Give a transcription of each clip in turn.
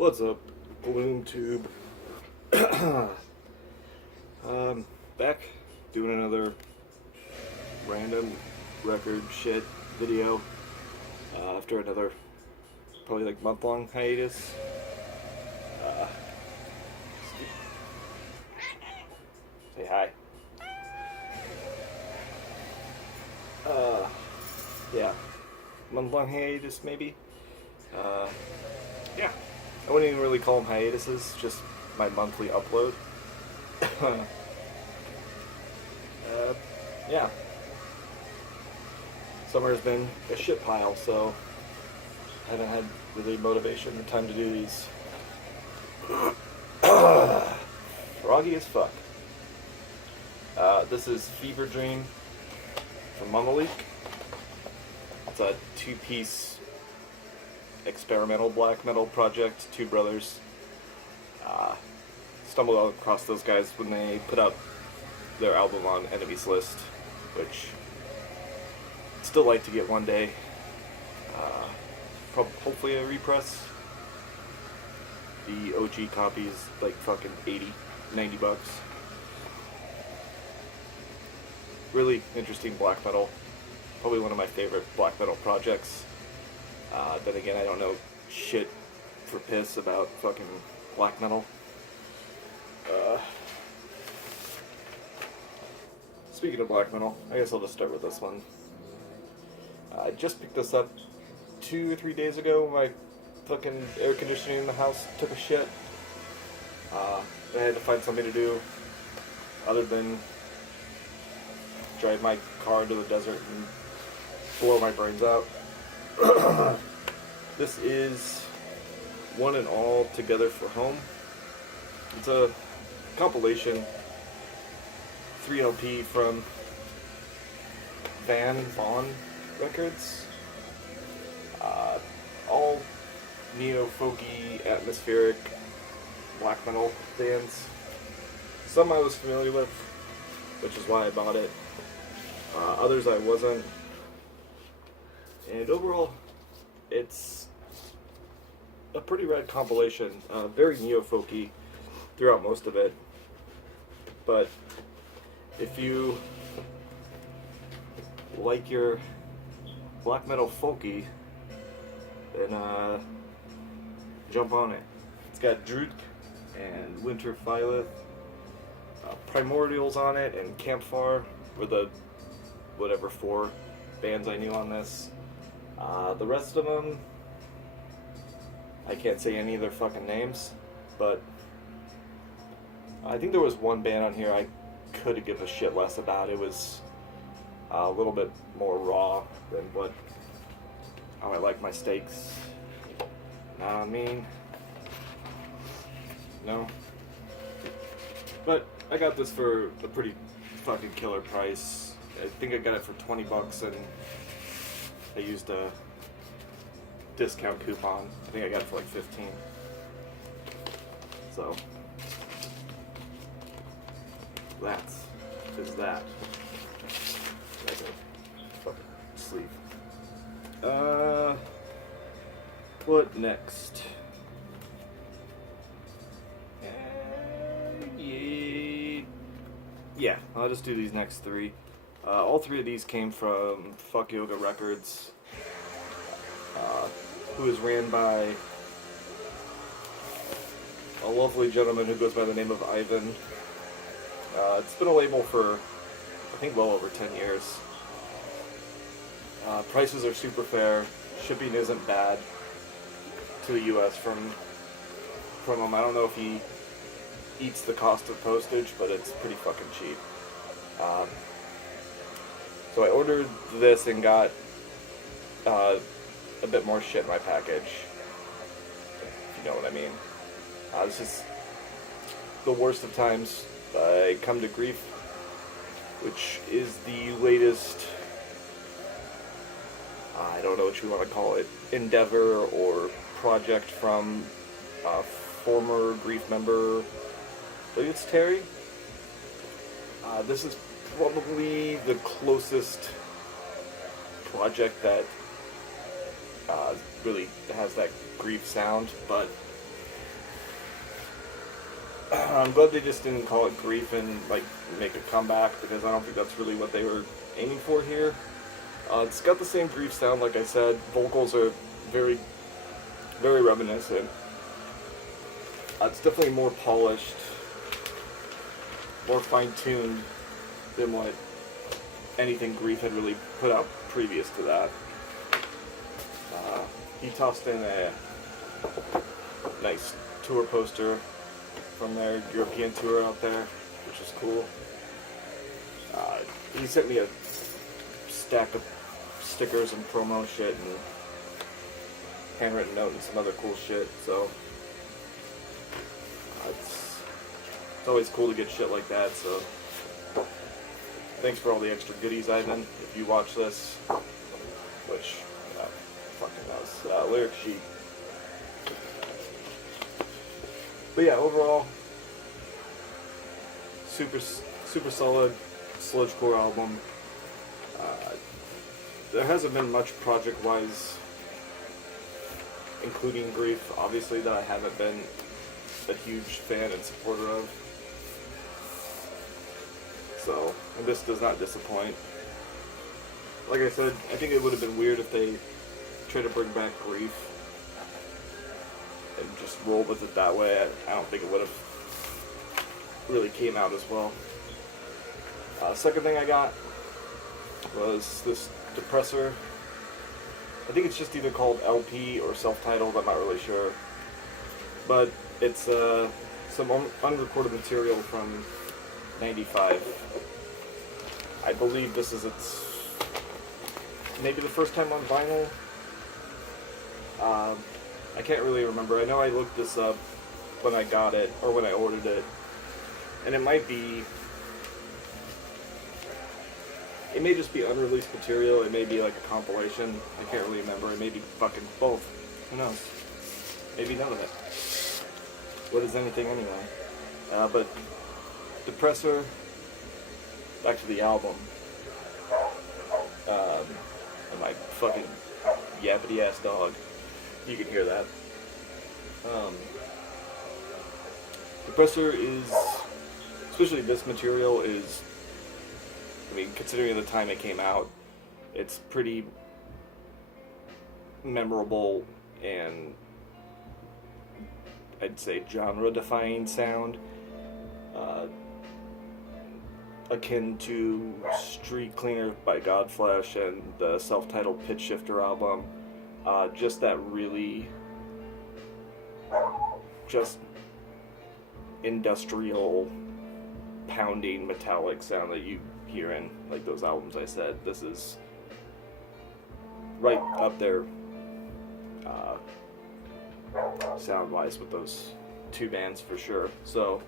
What's up, balloon tube? Back doing another random record shit video after another probably like month-long hiatus. Say hi. Yeah, month-long hiatus maybe. Yeah, I wouldn't even really call them hiatuses, just my monthly upload. Yeah. Summer's been a shit pile, so I haven't had really motivation or time to do these. Froggy as fuck. This is Fever Dream from Mamaleek. It's a two-piece experimental black metal project. Two brothers. Stumbled across those guys when they put out their album on Enemy's List, which I'd still like to get one day. Hopefully a repress. The OG copy is like fucking 80, 90 bucks. Really interesting black metal. Probably one of my favorite black metal projects. Then again, I don't know shit for piss about fucking black metal. Speaking of black metal, I guess I'll just start with this one. I just picked this up 2 or 3 days ago. My fucking air conditioning in the house took a shit. I had to find something to do other than drive my car into the desert and blow my brains out. This is One and All Together for Home. It's a compilation 3 LP from Vaughn Records. All neo-folky, atmospheric black metal bands. Some I was familiar with, which is why I bought it. Others I wasn't. And overall, it's a pretty rad compilation. Very neo-folky throughout most of it. But if you like your black metal folky, then jump on it. It's got Drudk and Winter Phylith, Primordials on it, and Campfire were the whatever 4 bands I knew on this. The rest of them, I can't say any of their fucking names, but I think there was one band on here I could give a shit less about. It was a little bit more raw than how I like my steaks. Know what I mean? No. But I got this for a pretty fucking killer price. I think I got it for 20 bucks and I used a discount coupon. I think I got it for like 15. So that is that. That's a fucking sleeve. What next? Yeah, I'll just do these next 3. All 3 of these came from Okeh Records, who is ran by a lovely gentleman who goes by the name of Ivan. It's been a label for, I think, well over 10 years. Prices are super fair. Shipping isn't bad to the U.S. from him. I don't know if he eats the cost of postage, but it's pretty fucking cheap. So I ordered this and got a bit more shit in my package, if you know what I mean. This is the worst of times. I Come to Grief, which is the latest, I don't know what you want to call it, endeavor or project from a former Grief member. I believe it's Terry. This is probably the closest project that really has that Grief sound, but I'm glad they just didn't call it Grief and like make a comeback, because I don't think that's really what they were aiming for here. It's got the same Grief sound, like I said. Vocals are very, very reminiscent. It's definitely more polished, more fine-tuned than what anything Grief had really put out previous to that. He tossed in a nice tour poster from their European tour out there, which is cool. He sent me a stack of stickers and promo shit and handwritten note and some other cool shit, so it's always cool to get shit like that, so thanks for all the extra goodies, Ivan, if you watch this, which, fucking knows, lyric sheet. But yeah, overall, super solid sludgecore album. There hasn't been much project-wise, including Grief, obviously, that I haven't been a huge fan and supporter of. So, and this does not disappoint. Like I said, I think it would have been weird if they tried to bring back Grief and just roll with it that way. I don't think it would have really came out as well. Second thing I got was this depressor. I think it's just either called LP or self-titled, I'm not really sure. But it's some unrecorded material from '95. I believe this is its maybe the first time on vinyl. I can't really remember. I know I looked this up when I got it, or when I ordered it, and it might be, it may just be unreleased material, it may be like a compilation, I can't really remember, it may be fucking both, who knows, maybe none of it. What is anything anyway? But Depressor, back to the album, and my fucking yappity ass dog, you can hear that. Depressor is, especially this material is, I mean, considering the time it came out, it's pretty memorable and I'd say genre-defying sound, akin to Street Cleaner by Godflesh and the self-titled Pitch Shifter album. Just that really, just industrial, pounding, metallic sound that you hear in like those albums I said. This is right up there sound-wise with those two bands for sure. So,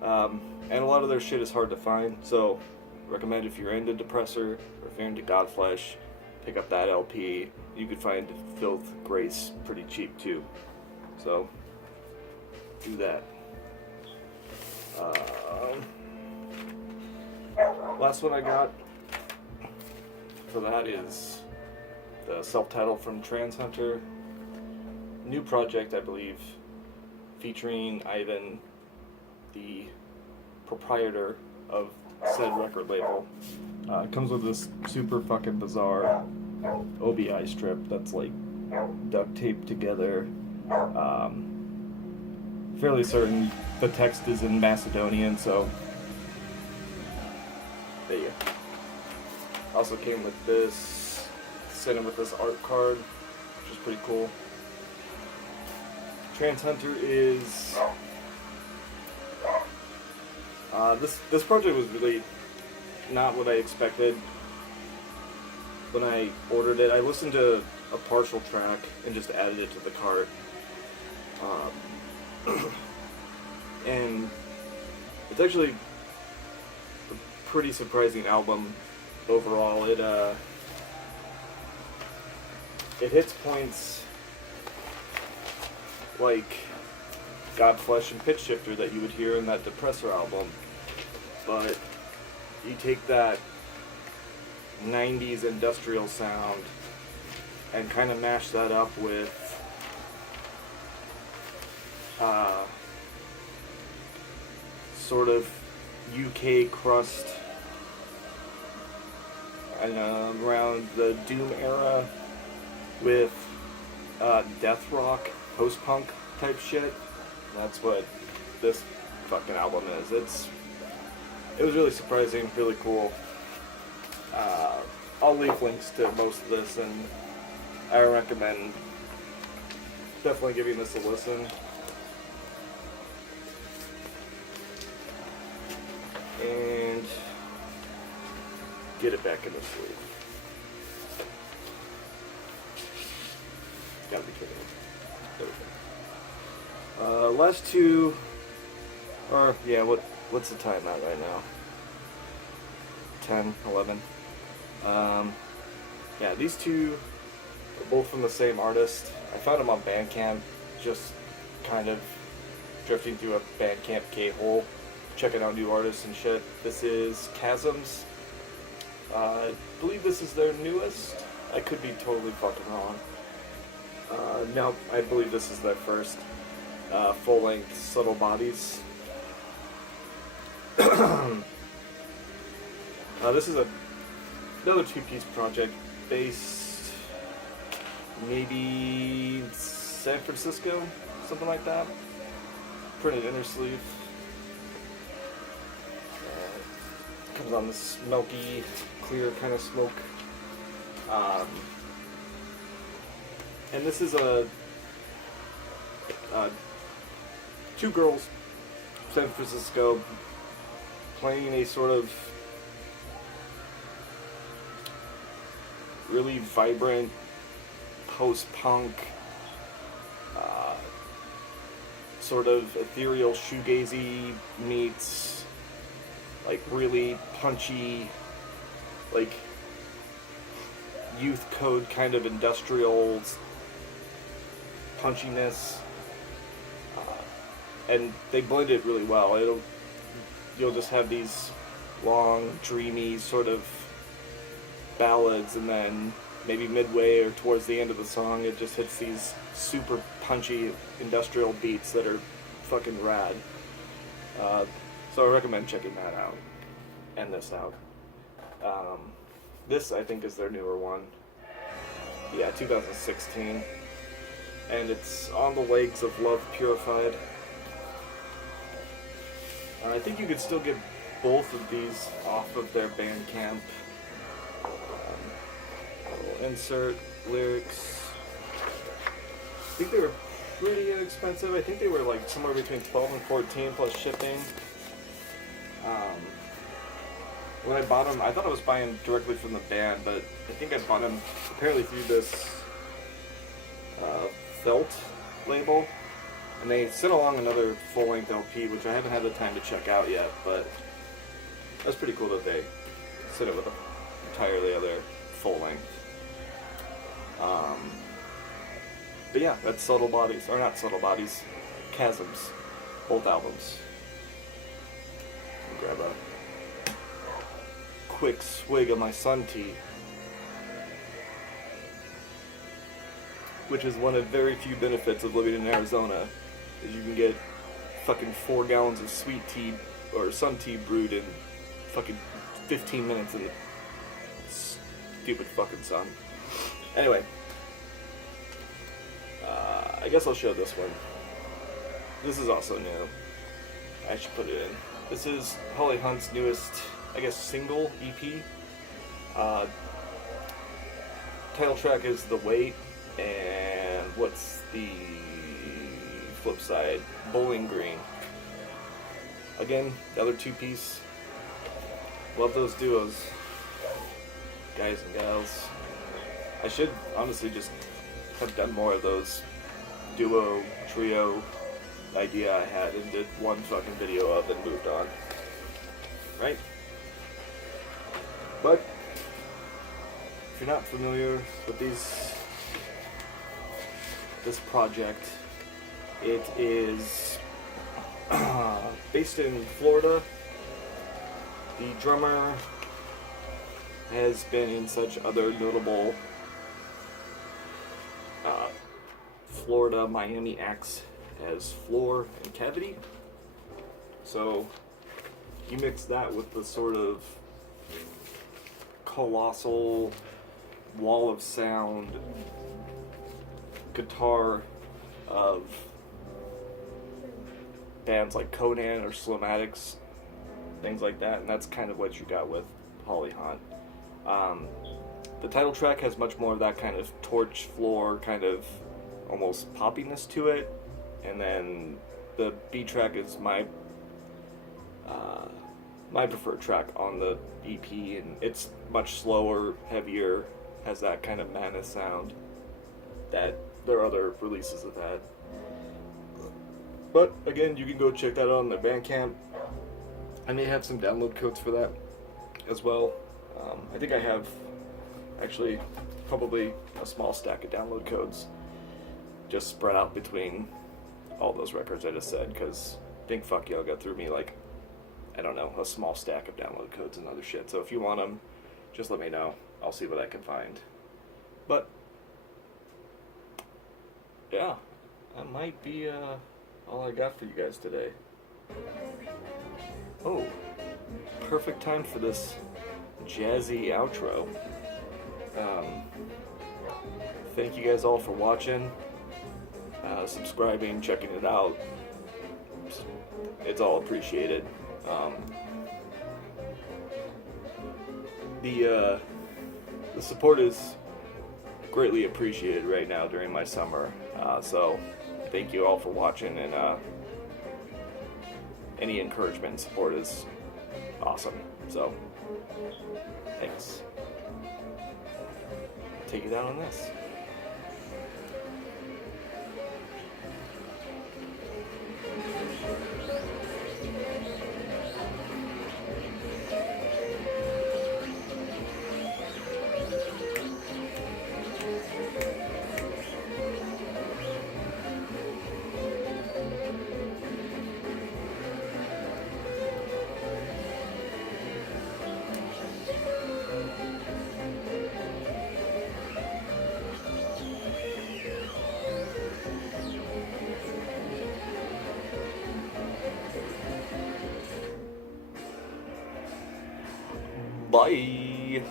and a lot of their shit is hard to find, so recommend if you're into Depressor or if you're into Godflesh, pick up that LP. You could find Filth Grace pretty cheap too, so do that. Last one I got for that is the self-titled from Trans Hunter, new project I believe, featuring Ivan, the proprietor of said record label. It comes with this super fucking bizarre OBI strip that's like duct taped together. Fairly certain the text is in Macedonian, so there you go. Also came with this, sent him with this art card, which is pretty cool. Trans Hunter is this project was really not what I expected when I ordered it. I listened to a partial track and just added it to the cart. And it's actually a pretty surprising album overall. It hits points like Godflesh and Pitch Shifter that you would hear in that Depressor album, but you take that 90s industrial sound and kind of mash that up with sort of UK crust, and around the Doom era with death rock, post-punk type shit. That's what this fucking album is. It was really surprising, really cool. I'll leave links to most of this, and I recommend definitely giving this a listen. And get it back in the sleeve. Gotta be kidding me. There we go. Last two, or yeah, what's the time at right now? 10, 11. Yeah, these two are both from the same artist. I found them on Bandcamp, just kind of drifting through a Bandcamp K-hole, checking out new artists and shit. This is Chasms. I believe this is their newest. I could be totally fucking wrong. No, I believe this is their first full-length Subtle Bodies. This is another two-piece project based maybe San Francisco, something like that. Printed inner sleeve. Comes on this milky, clear kind of smoke. And this is two girls, San Francisco, playing a sort of really vibrant post-punk, sort of ethereal shoegazy meets like really punchy, like youth code kind of industrial punchiness, and they blend it really well. You'll just have these long, dreamy sort of ballads, and then maybe midway or towards the end of the song, it just hits these super punchy industrial beats that are fucking rad. So I recommend checking that out, and this out. This, I think, is their newer one. Yeah, 2016. And it's On the Legs of Love Purified. I think you could still get both of these off of their Bandcamp. I'll insert lyrics. I think they were pretty inexpensive. I think they were like somewhere between 12 and 14 plus shipping. When I bought them, I thought I was buying directly from the band, but I think I bought them apparently through this Felt label, and they sent along another full-length LP, which I haven't had the time to check out yet, but that's pretty cool that they sent it with an entirely other full-length. But yeah, that's Subtle Bodies, or not Subtle Bodies, Chasms, both albums. Grab a quick swig of my sun tea, which is one of very few benefits of living in Arizona, is you can get fucking 4 gallons of sweet tea or sun tea brewed in fucking 15 minutes in the stupid fucking sun. Anyway, I guess I'll show this one. This is also new. I should put it in. This is Holly Hunt's newest, I guess, single EP. Title track is The Wait. And what's the flip side? Bowling Green. Again, the other two-piece. Love those duos. Guys and gals. I should honestly just have done more of those duo, trio idea I had and did one fucking video of and moved on. Right? But if you're not familiar with this project, it is based in Florida. The drummer has been in such other notable Florida, Miami acts as Floor and Cavity. So you mix that with the sort of colossal wall of sound guitar of bands like Conan or Slomatics, things like that, and that's kind of what you got with Holly Hunt. The title track has much more of that kind of torch floor, kind of almost poppiness to it, and then the B track is my preferred track on the EP, and it's much slower, heavier, has that kind of madness sound that their other releases have had. But again, you can go check that out on their Bandcamp. I may have some download codes for that as well. I think I have actually probably a small stack of download codes just spread out between all those records I just said, because I think Fuck Y'all got through me like, I don't know, a small stack of download codes and other shit. So if you want them, just let me know. I'll see what I can find. But yeah, that might be all I got for you guys today. Oh, perfect time for this jazzy outro. Thank you guys all for watching, subscribing, checking it out. It's all appreciated. The support is greatly appreciated right now during my summer. So thank you all for watching, and any encouragement and support is awesome. So thanks. Take it out on this. Bye.